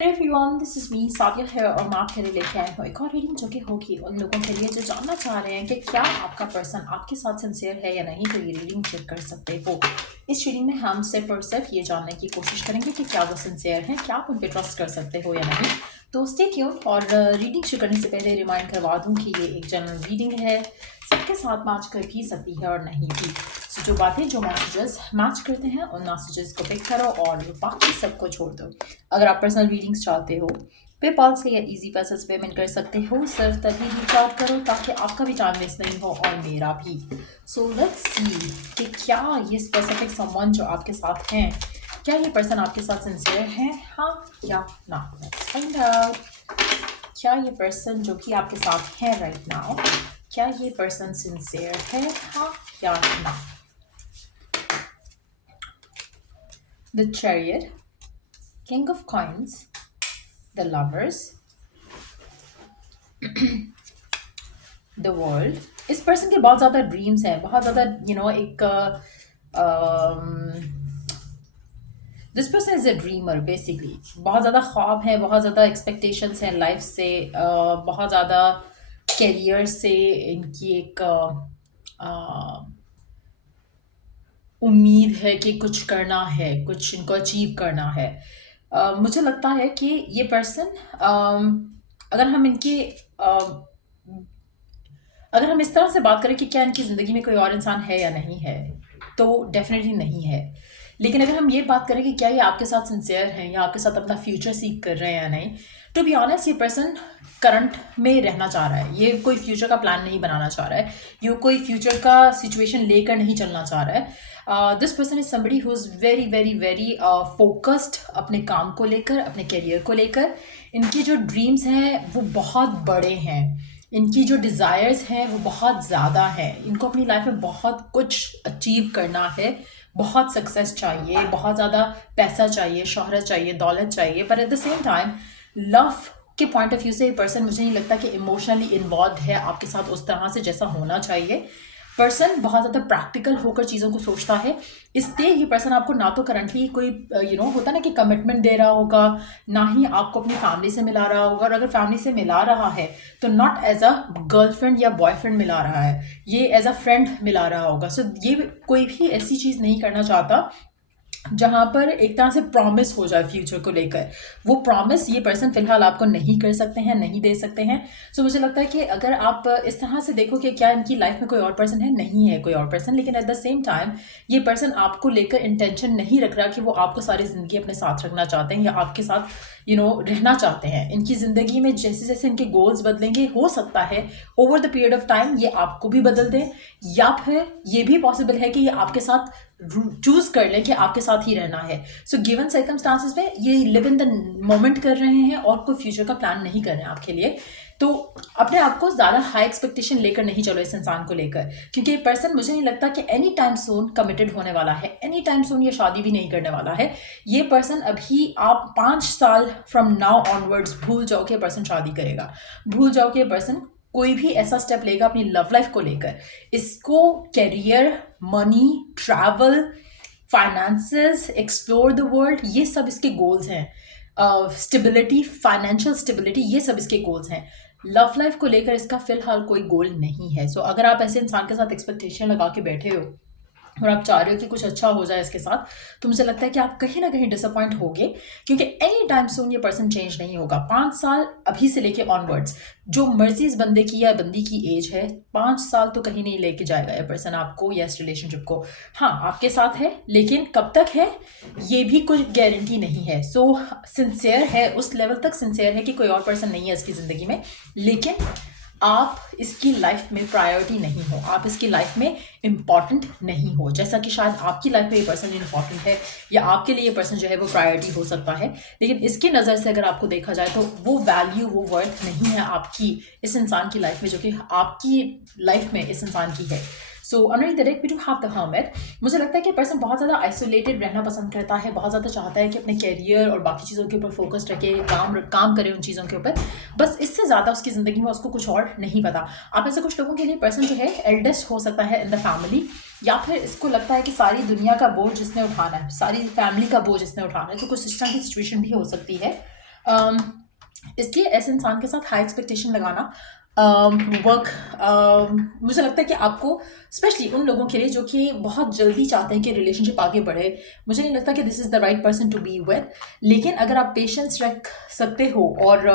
Everyone, this is me Sadia है और मैं आपके लिए लेके आई हूँ एक और रीडिंग जो कि होगी उन लोगों के लिए जो जानना चाह रहे हैं कि क्या आपका पर्सन आपके साथ सिंसियर है या नहीं। तो ये रीडिंग चेक कर सकते हो। इस रीडिंग में हम सिर्फ और सिर्फ ये जानने की कोशिश करेंगे कि क्या वो सिंसियर हैं, क्या आप उन पर ट्रस्ट कर सकते हो या नहीं। तो स्टे ट्यून्ड। और रीडिंग शुरू करने से पहले रिमाइंड करवा दूँ कि ये एक जनरल रीडिंग है, सबके साथ मैच कर भी सकती है और नहीं भी। तो जो बातें जो मैसेजेस मैच करते हैं उन मैसेजेस को पिक करो और बाकी सबको छोड़ दो। अगर आप पर्सनल रीडिंग्स चाहते हो पेपाल से या इजी पैसे से पेमेंट कर सकते हो। सिर्फ तभी रीच आउट करो ताकि आपका भी टाइम वेस्ट नहीं हो और मेरा भी। सो लेट्स सी कि क्या ये स्पेसिफिक समवन जो आपके साथ हैं, क्या ये पर्सन आपके साथ सिंसियर है, हाँ या ना। Let's find out. क्या ये पर्सन जो कि आपके साथ है राइट नाउ, क्या ये पर्सन सिंसियर है, हाँ या ना। The chariot, king of coins, the lovers, the world. इस पर्सन के बहुत ज़्यादा ड्रीम्स हैं, बहुत ज़्यादा एक this person is a dreamer basically. बहुत ज़्यादा ख्वाब हैं, बहुत ज़्यादा एक्सपेक्टेशंस हैं लाइफ से, बहुत ज़्यादा कैरियर से इनकी एक उम्मीद है कि कुछ करना है, कुछ इनको अचीव करना है। मुझे लगता है कि ये पर्सन अगर हम इनकी अगर हम इस तरह से बात करें कि क्या इनकी ज़िंदगी में कोई और इंसान है या नहीं है, तो डेफिनेटली नहीं है। लेकिन अगर हम ये बात करें कि क्या ये आपके साथ सिंसियर हैं या आपके साथ अपना फ्यूचर सीख कर रहे हैं या नहीं, टू बी ऑनेस्ट ये पर्सन करंट में रहना चाह रहा है। ये कोई फ्यूचर का प्लान नहीं बनाना चाह रहा है, ये कोई फ्यूचर का सिचुएशन लेकर नहीं चलना चाह रहा है। This person is somebody who is very very very focused अपने काम को लेकर, अपने करियर को लेकर। इनकी जो ड्रीम्स हैं वो बहुत बड़े हैं, इनकी जो डिज़ायर्स हैं वो बहुत ज़्यादा हैं। इनको अपनी लाइफ में बहुत कुछ अचीव करना है, बहुत सक्सेस चाहिए, बहुत ज़्यादा पैसा चाहिए, शोहरत चाहिए, दौलत चाहिए। पर at the same time love के पॉइंट ऑफ व्यू से ये पर्सन मुझे नहीं लगता कि इमोशनली इन्वॉल्व है आपके साथ उस तरह से जैसा होना चाहिए। पर्सन बहुत ज़्यादा प्रैक्टिकल होकर चीज़ों को सोचता है, इसलिए ये पर्सन आपको ना तो करंटली कोई होता ना कि कमिटमेंट दे रहा होगा, ना ही आपको अपनी फैमिली से मिला रहा होगा। और अगर फैमिली से मिला रहा है तो नॉट एज अ गर्लफ्रेंड या बॉयफ्रेंड मिला रहा है, ये एज अ फ्रेंड मिला रहा होगा। सो ये कोई भी ऐसी चीज़ नहीं करना चाहता जहाँ पर एक तरह से प्रॉमिस हो जाए फ्यूचर को लेकर। वो प्रॉमिस ये पर्सन फिलहाल आपको नहीं कर सकते हैं, नहीं दे सकते हैं। सो मुझे लगता है कि अगर आप इस तरह से देखो कि क्या इनकी लाइफ में कोई और पर्सन है, नहीं है कोई और पर्सन। लेकिन एट द सेम टाइम ये पर्सन आपको लेकर इंटेंशन नहीं रख रहा कि वो आपको सारी ज़िंदगी अपने साथ रखना चाहते हैं या आपके साथ रहना चाहते हैं। इनकी ज़िंदगी में जैसे जैसे इनके गोल्स बदलेंगे, हो सकता है over the period of time ये आपको भी बदल दें, या फिर ये भी पॉसिबल है कि ये आपके साथ चूज कर लें कि आपके साथ ही रहना है। सो गिवन सर्कमस्टांसिस में ये लिव इन द मोमेंट कर रहे हैं और कोई फ्यूचर का प्लान नहीं कर रहे हैं आपके लिए। तो अपने आप को ज़्यादा हाई एक्सपेक्टेशन लेकर नहीं चलो इस इंसान को लेकर, क्योंकि ये पर्सन मुझे नहीं लगता कि एनी टाइम सून कमिटेड होने वाला है, एनी टाइम सून ये शादी भी नहीं करने वाला है। ये पर्सन अभी आप 5 साल फ्रॉम नाउ ऑनवर्ड्स भूल जाओ कि ये पर्सन शादी करेगा, भूल जाओ कि ये पर्सन कोई भी ऐसा स्टेप लेगा अपनी लव लाइफ को लेकर। इसको career, money, travel, finances, explore the world, ये सब इसके गोल्स हैं। स्टेबिलिटी, फाइनेंशियल स्टेबिलिटी, ये सब इसके गोल्स हैं। लव लाइफ को लेकर इसका फिलहाल कोई गोल नहीं है। सो अगर आप ऐसे इंसान के साथ एक्सपेक्टेशन लगा के बैठे हो और आप चाह रहे हो कि कुछ अच्छा हो जाए इसके साथ, तो मुझे लगता है कि आप कहीं ना कहीं डिसअपॉइंट होगे, क्योंकि एनी टाइम सून ये पर्सन चेंज नहीं होगा। 5 साल अभी से लेके ऑनवर्ड्स, जो मर्जी इस बंदे की या बंदी की एज है, 5 साल तो कहीं नहीं लेके जाएगा ये पर्सन आपको या इस रिलेशनशिप को। हाँ, आपके साथ है, लेकिन कब तक है ये भी कुछ गारंटी नहीं है। सो सिंसियर है, उस लेवल तक सिंसियर है कि कोई और पर्सन नहीं है इसकी ज़िंदगी में, लेकिन आप इसकी लाइफ में प्रायोरिटी नहीं हो, आप इसकी लाइफ में इम्पॉर्टेंट नहीं हो। जैसा कि शायद आपकी लाइफ में ये पर्सन इम्पॉर्टेंट है या आपके लिए ये पर्सन जो है वो प्रायोरिटी हो सकता है, लेकिन इसकी नज़र से अगर आपको देखा जाए तो वो वैल्यू, वो वर्थ नहीं है आपकी इस इंसान की लाइफ में, जो कि आपकी लाइफ में इस इंसान की है। So another direct we do have the hermit. मुझे लगता है कि पर्सन बहुत ज़्यादा आइसोलेटेड रहना पसंद करता है, बहुत ज़्यादा चाहता है कि अपने कैरियर और बाकी चीज़ों के ऊपर फोकस रखे, काम करे उन चीज़ों के ऊपर। बस इससे ज़्यादा उसकी ज़िंदगी में उसको कुछ और नहीं पता। आप ऐसे कुछ लोगों के लिए पर्सन जो है एल्डेस्ट हो सकता है इन द फैमिली, या फिर इसको लगता है कि सारी दुनिया का बोझ इसने उठाना है, सारी फैमिली का बोझ इसने उठाना है। तो कुछ इस तरह की सिचुएशन भी हो सकती है। इसलिए ऐसे इंसान के साथ हाई एक्सपेक्टेशन लगाना वर्क मुझे लगता है कि आपको स्पेशली उन लोगों के लिए जो कि बहुत जल्दी चाहते हैं कि रिलेशनशिप आगे बढ़े, मुझे नहीं लगता कि this is the right person to be with. लेकिन अगर आप पेशेंस रख सकते हो और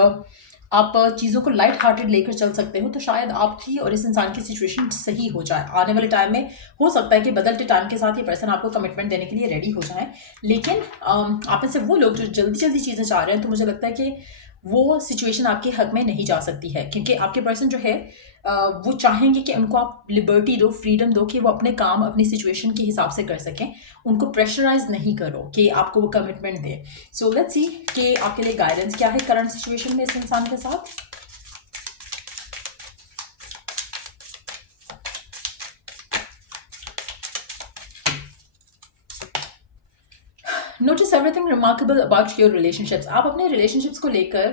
आप चीज़ों को लाइट हार्टेड लेकर चल सकते हो, तो शायद आपकी और इस इंसान की सिचुएशन सही हो जाए। आने वाले टाइम में हो सकता है कि बदलते टाइम के साथ ये पर्सन आपको कमिटमेंट देने के लिए रेडी हो जाए। लेकिन आप में से वो लोग जो जल्दी जल्दी चीज़ें चाह रहे हैं, तो मुझे लगता है कि वो सिचुएशन आपके हक में नहीं जा सकती है, क्योंकि आपके पर्सन जो है वो चाहेंगे कि उनको आप लिबर्टी दो, फ्रीडम दो कि वो अपने काम अपनी सिचुएशन के हिसाब से कर सकें। उनको प्रेशराइज नहीं करो कि आपको वो commitment they. So let's see कि आपके लिए गाइडेंस क्या है करंट सिचुएशन में इस इंसान के साथ। Notice everything remarkable about your relationships. आप अपने रिलेशनशिप्स को लेकर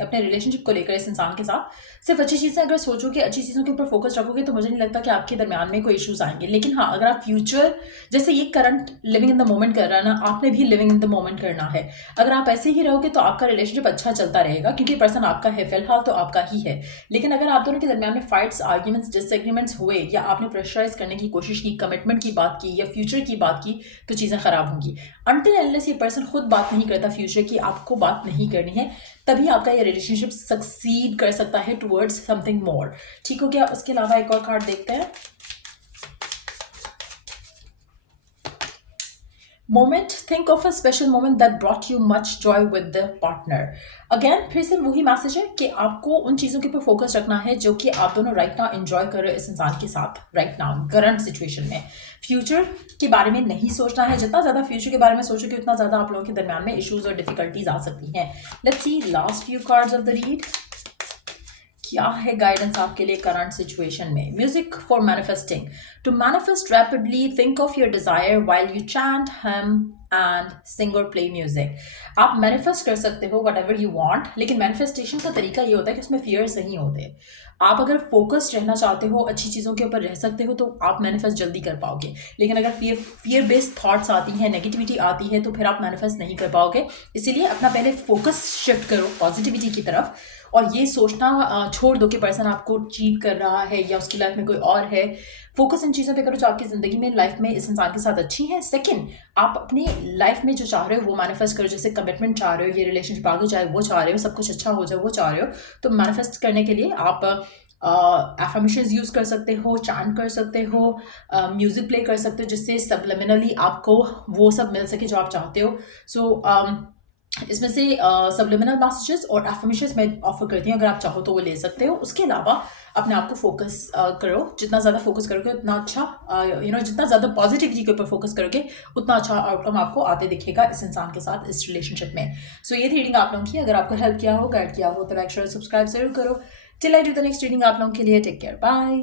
अपने रिलेशनशिप को लेकर इस इंसान के साथ सिर्फ अच्छी चीज़ें अगर सोचोगे, अच्छी चीज़ों के ऊपर फोकस रखोगे, तो मुझे नहीं लगता कि आपके दरमियान में कोई इश्यूज आएंगे। लेकिन हाँ, अगर आप फ्यूचर जैसे ये current living in the moment कर रहा है ना, आपने भी लिविंग इन द मोमेंट करना है। अगर आप ऐसे ही रहोगे तो आपका रिलेशनशिप अच्छा चलता रहेगा, क्योंकि पर्सन आपका है, फिलहाल तो आपका ही है। लेकिन अगर आप दोनों के दरमियान में फाइट्स, आर्ग्यूमेंट्स, डिसएग्रीमेंट्स हुए, या आपने प्रेशराइज करने की कोशिश की, कमिटमेंट की बात की या फ्यूचर की बात की, तो चीज़ें खराब होंगी। अनटिल अनलेस ये पर्सन खुद बात नहीं करता फ्यूचर की, आपको बात नहीं करनी है, तभी आपका ये रिलेशनशिप सक्सीड कर सकता है टुवर्ड्स समथिंग मोर। ठीक हो गया? उसके अलावा एक और कार्ड देखते हैं। Moment, think of a special moment that brought you much Joy with the partner. Again फिर से वही मैसेज है कि आपको उन चीज़ों के ऊपर फोकस रखना है जो कि आप दोनों राइट नाउ एंजॉय कर रहे हो इस इंसान के साथ राइट नाउ करंट सिचुएशन में। फ्यूचर के बारे में नहीं सोचना है। जितना ज़्यादा फ्यूचर के बारे में सोचोगे, उतना ज़्यादा आप लोगों के दरमियान में इश्यूज और डिफिकल्टीज आ सकती हैं। Let's see last few cards of the read. क्या है गाइडेंस आपके लिए करंट सिचुएशन में? Music for manifesting. To manifest rapidly, think of your desire while you chant, hum and sing और प्ले म्यूजिक। आप मैनिफेस्ट कर सकते हो वट एवर यू वॉन्ट, लेकिन मैनिफेस्टेशन का तरीका ये होता है कि उसमें फियर्स नहीं होते। आप अगर फोकस्ड रहना चाहते हो, अच्छी चीज़ों के ऊपर रह सकते हो, तो आप मैनिफेस्ट जल्दी कर पाओगे। लेकिन अगर फियर बेस्ड थॉट्स आती हैं, नेगेटिविटी आती है, तो फिर आप मैनिफेस्ट नहीं कर पाओगे। इसीलिए अपना पहले फोकस शिफ्ट करो पॉजिटिविटी की तरफ, और ये सोचना छोड़ दो कि पर्सन आपको चीट कर रहा है या उसकी लाइफ में कोई और है। फोकस इन चीज़ों पे करो जो आपकी ज़िंदगी में, लाइफ में इस इंसान के साथ अच्छी हैं। सेकंड, आप अपनी लाइफ में जो चाह रहे हो वो मैनिफेस्ट करो। जैसे कमिटमेंट चाह रहे हो, ये रिलेशनशिप आगे जाए वो चाह रहे हो, सब कुछ अच्छा हो जाए वो चाह रहे हो, तो मैनिफेस्ट करने के लिए आप एफर्मेशंस यूज़ कर सकते हो, चैंट कर सकते हो, म्यूज़िक प्ले कर सकते हो, जिससे सबलिमिनली आपको वो सब मिल सके जो आप चाहते हो। सो इसमें से सबलिमिनल मैसेजेस और एफर्मेशंस मैं ऑफर करती हूँ, अगर आप चाहो तो वो ले सकते हो। उसके अलावा अपने आप को फोकस करो। जितना ज़्यादा फोकस करोगे उतना अच्छा, जितना ज़्यादा पॉजिटिविटी के ऊपर फोकस करोगे, उतना अच्छा आउटकम आपको आते दिखेगा इस इंसान के साथ इस रिलेशनशिप में। सो ये थी रीडिंग आप लोगों की। अगर आपको हेल्प किया हो, गाइड किया हो, तो लाइक शेयर सब्सक्राइब जरूर करो। Till I do the next reading आप लोगों के लिए टेक केयर, बाय।